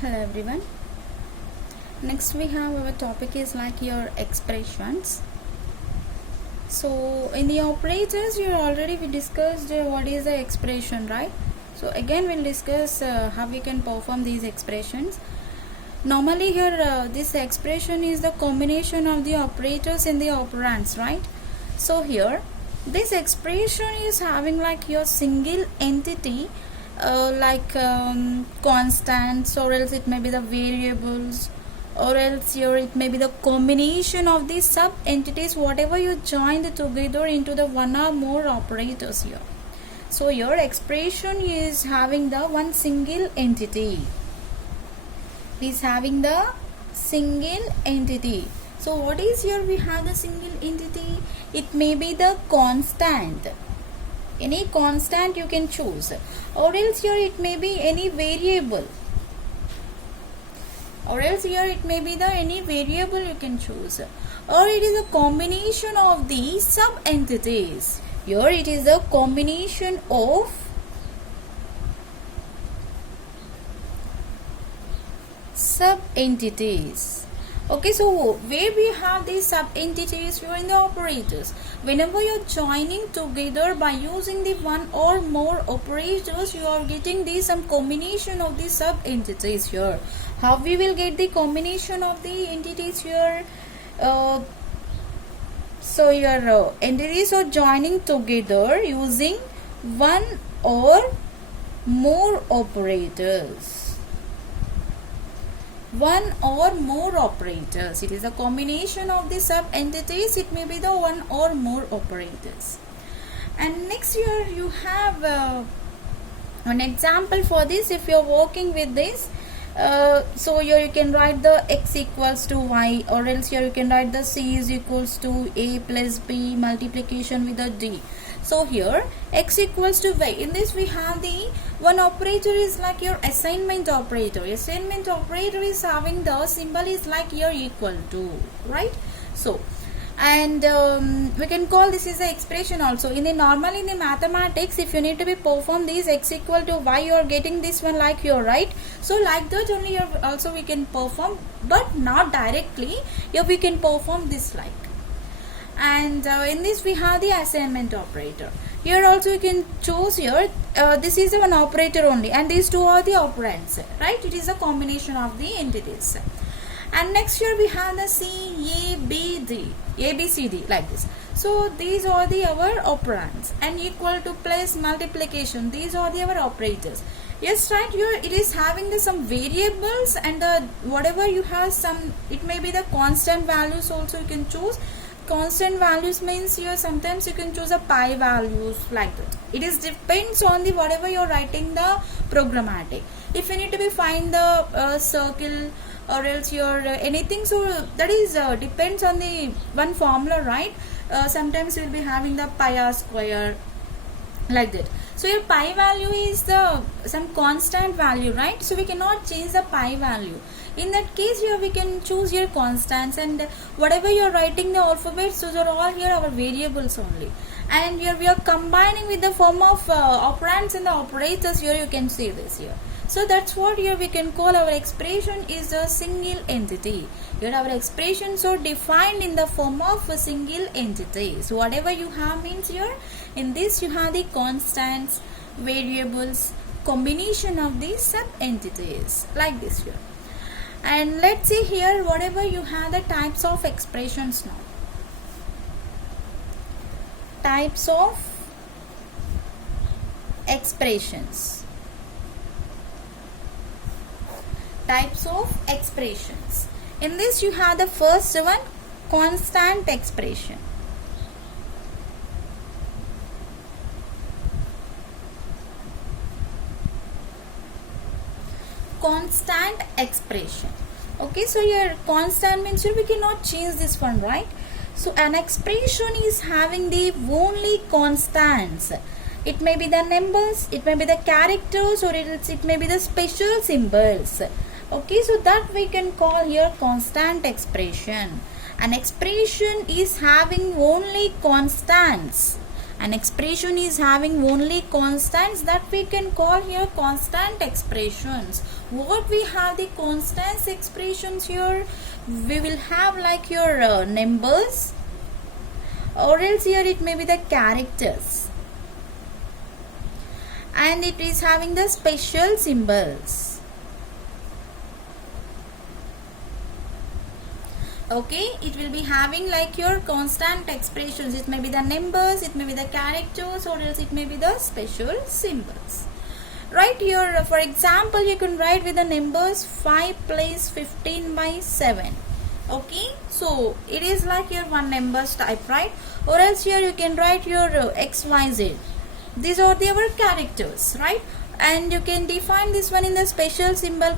Hello everyone. Next we have our topic is like your expressions. So in the operators we discussed what is the expression, right? So again we'll discuss how we can perform these expressions. Normally here this expression is the combination of the operators and the operands, right? So here this expression is having like your single entity constants, or else it may be the variables, or else here it may be the combination of these sub entities whatever you join together into the one or more operators here. So your expression is having the one single entity, is having the single entity. So what is here? We have the single entity. It may be the constant, any constant you can choose, or else here it may be any variable, or else here it may be the any variable you can choose, or it is a combination of the sub entities. Here it is a combination of sub entities. Okay, so where we have these sub entities here in the operators, whenever you're joining together by using the one or more operators, you are getting the some combination of the sub entities here. How we will get the combination of the entities here? So your entities are joining together using one or more operators. One or more operators. It is a combination of the sub entities. It may be the one or more operators. And next here you have an example for this. If you are working with this, so here you can write the x equals to y, or else here you can write the c is equals to a plus b multiplication with a d. So here x equals to y. In this we have the one operator is like your assignment operator. Assignment operator is having the symbol is like your equal to, right? So and we can call this is the expression also. In the normally in the mathematics, if you need to be perform these x equal to y, you are getting this one like here, right? So like that only here also we can perform, but not directly. Here we can perform this like. And in this we have the assignment operator. Here also you can choose here, this is one operator only, and these two are the operands, right? It is a combination of the entities. And next here we have the C, A, B, D, A, B, C, D, like this. So these are the our operands, and equal to plus multiplication, these are the our operators. Yes, right, here it is having the some variables, and whatever you have some, it may be the constant values also you can choose. Constant values means here sometimes you can choose a pi values, like that. It is depends on the whatever you are writing the programmatic. If you need to be find the circle, or else your anything, so that is depends on the one formula, right? Sometimes you will be having the pi r square, like that. So your pi value is the some constant value, right? So we cannot change the pi value. In that case here we can choose your constants, and whatever you are writing the alphabets, those are all here our variables only. And here we are combining with the form of operands and the operators. Here you can see this here. So that's what here we can call our expression is a single entity. Here our expressions are defined in the form of a single entity. So whatever you have means here, in this you have the constants, variables, combination of these sub entities, like this here. And let's see here whatever you have the types of expressions now. Types of expressions. Types of expressions. In this you have the first one, constant expression. Constant expression. Okay, so your constant means here we cannot change this one, right? So an expression is having the only constants. It may be the numbers, it may be the characters, or it may be the special symbols. Okay, so that we can call here constant expression. An expression is having only constants. An expression is having only constants, that we can call here constant expressions. What we have the constants expressions here? We will have like your numbers, or else here it may be the characters, and it is having the special symbols. Okay, it will be having like your constant expressions. It may be the numbers, it may be the characters, or else it may be the special symbols. Right here, for example, you can write with the numbers 5 plus 15 by 7. Okay, so it is like your one numbers type, right? Or else here you can write your x, y, z. These are our characters, right? And you can define this one in the special symbol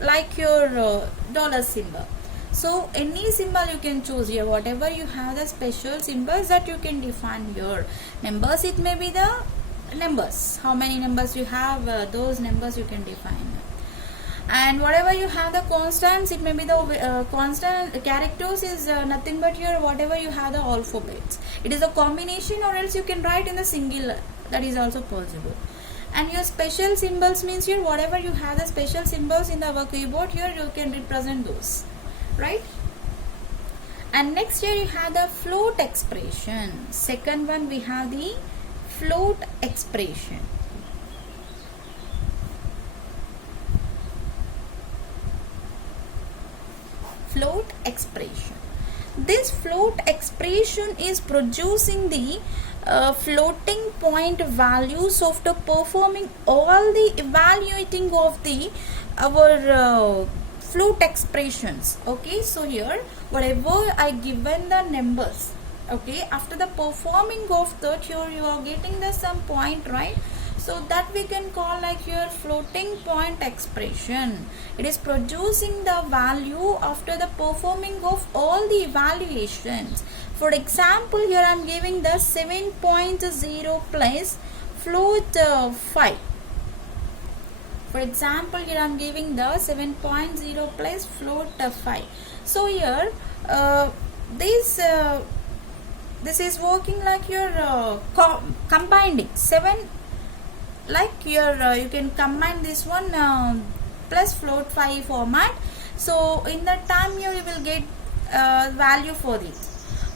like your dollar symbol. So any symbol you can choose here, whatever you have the special symbols that you can define here. Numbers, it may be the numbers, how many numbers you have, those numbers you can define. And whatever you have the constants, it may be the constant characters is nothing but your whatever you have the alphabets. It is a combination, or else you can write in the singular, that is also possible. And your special symbols means here whatever you have the special symbols in our keyboard, here you can represent those, right? And next here you have the float expression. Second one, we have the float expression. Float expression. This float expression is producing the floating point values after performing all the evaluating of the our float expressions. Okay, so here whatever I given the numbers, okay, after the performing of that, here you are getting the some point, right? So that we can call like your floating point expression. It is producing the value after the performing of all the evaluations. For example, here I am giving the 7.0 plus float 5. For example, here I am giving the 7.0 plus float 5. So here this is working like your combining 7, like your you can combine this one plus float 5 format. So in that time you will get value for this.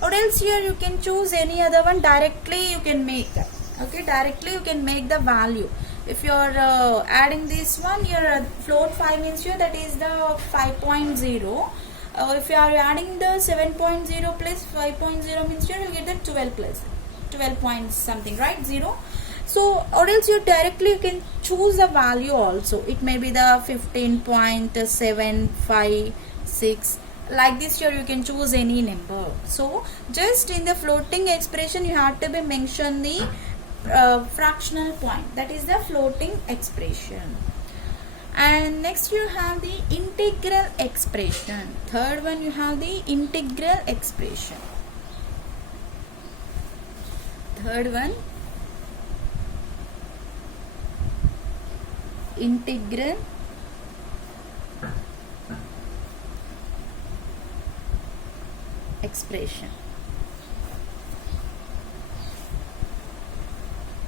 Or else here you can choose any other one, directly you can make that. Okay, directly you can make the value. If you are adding this one, your float 5 means here that is the 5.0. If you are adding the 7.0 plus 5.0 means here you will get the 12 plus 12 points something, right? 0. So or else you directly can choose the value also. It may be the 15.756, like this here you can choose any number. So just in the floating expression you have to be mention the fractional point, that is the floating expression. And next you have the integral expression. Third one, you have the integral expression. Third one, integral expression.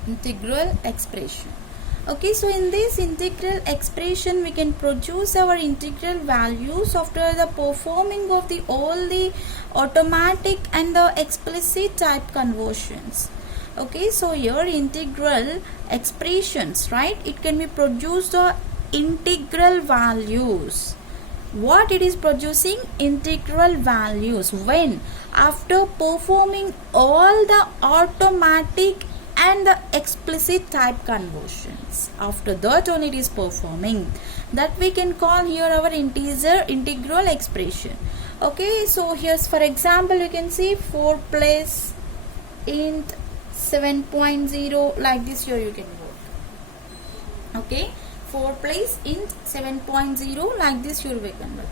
Integral expression. Okay, so in this integral expression we can produce our integral values after the performing of the all the automatic and the explicit type conversions. Okay, so here integral expressions, right, it can be produced the integral values. What it is producing? Integral values when after performing all the automatic and the explicit type conversions. After that only it is performing. That we can call here our integral expression. Okay, so here's for example you can see 4 plus int 7.0, like this here you can work. Okay, 4 plus int 7.0, like this here we can work.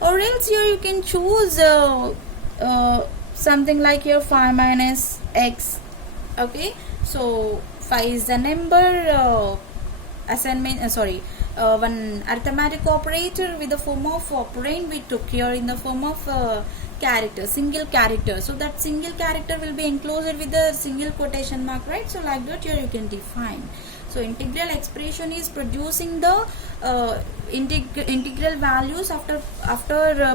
Or else here you can choose something like your 5 minus x. Okay, so 5 is the number, one arithmetic operator with the form of operand we took here in the form of character, single character. So that single character will be enclosed with the single quotation mark, right? So like that here you can define. So integral expression is producing the integral values after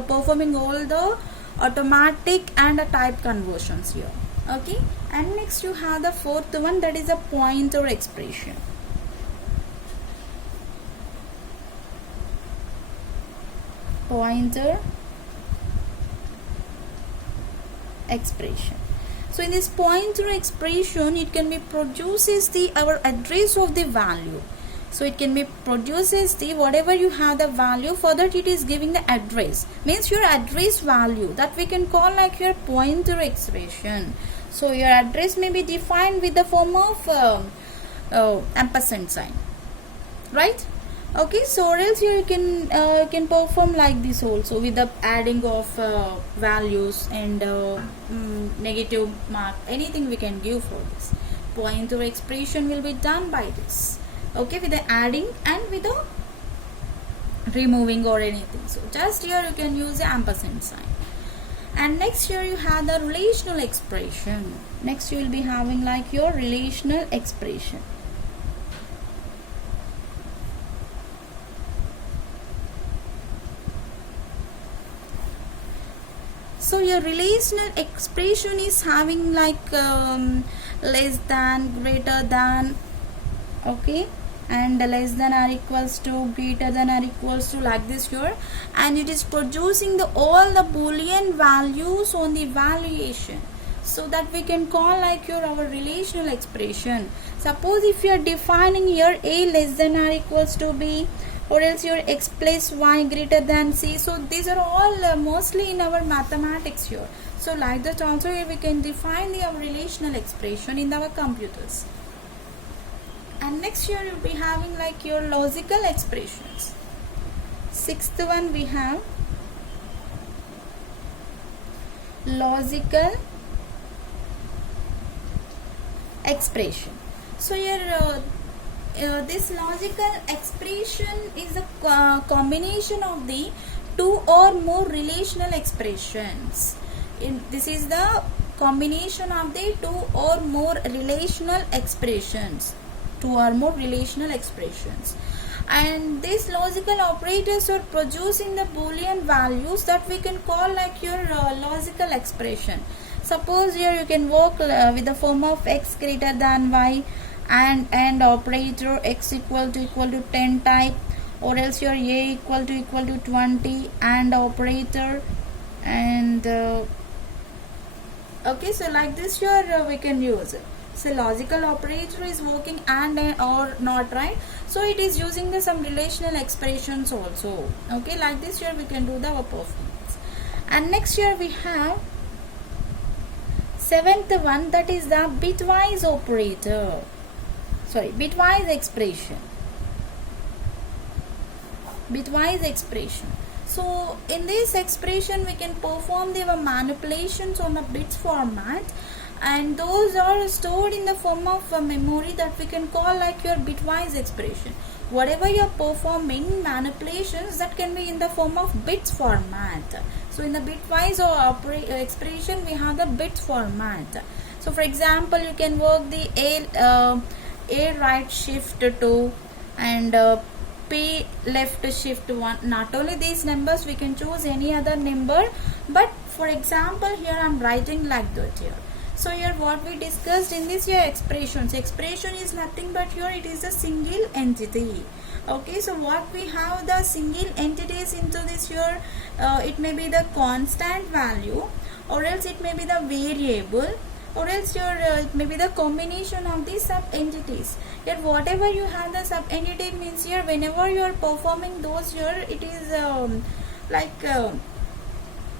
performing all the automatic and type conversions here. Okay, and next you have the fourth one, that is a pointer expression. Pointer expression. So in this pointer expression, it can be produces our address of the value. So it can be produces whatever you have the value, for that it is giving the address, means your address value, that we can call like your pointer expression. So your address may be defined with the form of ampersand sign, right? Okay, so or else here you can perform like this also, with the adding of values and negative mark, anything we can give for this. Pointer expression will be done by this, okay, with the adding and with the removing or anything. So just here you can use the ampersand sign. And next here you have the relational expression. Next you will be having like your relational expression. So your relational expression is having like less than, greater than, okay, and less than or equals to, greater than or equals to, like this here, and it is producing all the boolean values on the valuation. So that we can call like our relational expression. Suppose if you are defining here a less than or equals to b, or else your x plus y greater than c. So these are all mostly in our mathematics here. So like that also we can define our relational expression in our computers. And next here you'll be having like your logical expressions. Sixth one we have logical expression. So here this logical expression is a combination of the two or more relational expressions. This is the combination of the two or more relational expressions. Two or more relational expressions. And these logical operators are producing the boolean values that we can call like your logical expression. Suppose here you can work with the form of x greater than y, and operator x equal to 10 type, or else your a equal to 20 and operator, and okay, so like this here we can use it. So logical operator is working and or not, right? So it is using some relational expressions also, okay, like this here we can do our performance. And next here we have seventh one, that is the bitwise operator, bitwise expression. Bitwise expression. So in this expression we can perform the manipulations on the bits format, and those are stored in the form of memory that we can call like your bitwise expression. Whatever you are performing manipulations, that can be in the form of bits format. So in the bitwise expression we have the bits format. So for example, you can work the a right shift 2 and p left shift 1. Not only these numbers, we can choose any other number, but for example here I am writing like that here. So here what we discussed in this here expressions. Expression is nothing but here it is a single entity. Okay, so what we have the single entities into this here, it may be the constant value, or else it may be the variable, or else your it may be the combination of these sub entities. Here whatever you have the sub entity means here whenever you are performing those here, it is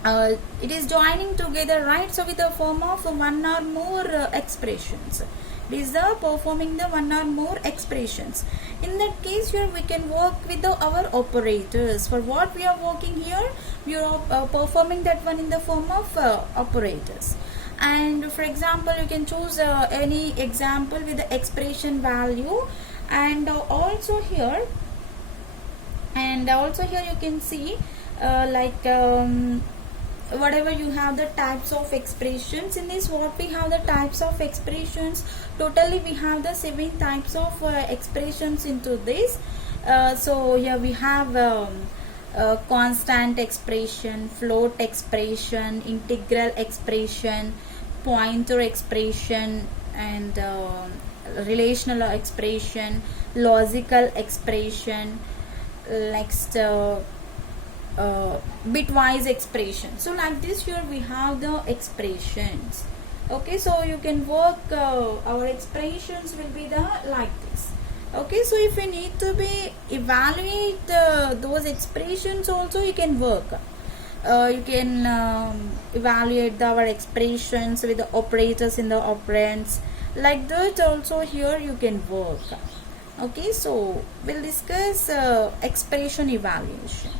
it is joining together, right? So with the form of one or more expressions. This is the performing the one or more expressions. In that case here we can work with our operators. For what we are working here, we are performing that one in the form of operators. And for example, you can choose any example with the expression value, And also here you can see whatever you have the types of expressions in this. What we have the types of expressions, totally we have the 7 types of expressions into this. So here we have constant expression, float expression, integral expression, pointer expression, and relational expression, logical expression, next bitwise expression. So like this, here we have the expressions. Okay, so you can work our expressions will be the like this. Okay, so if you need to be evaluate those expressions also, you can work. You can evaluate our expressions with the operators in the operands, like that also here you can work. Okay, so we'll discuss expression evaluation.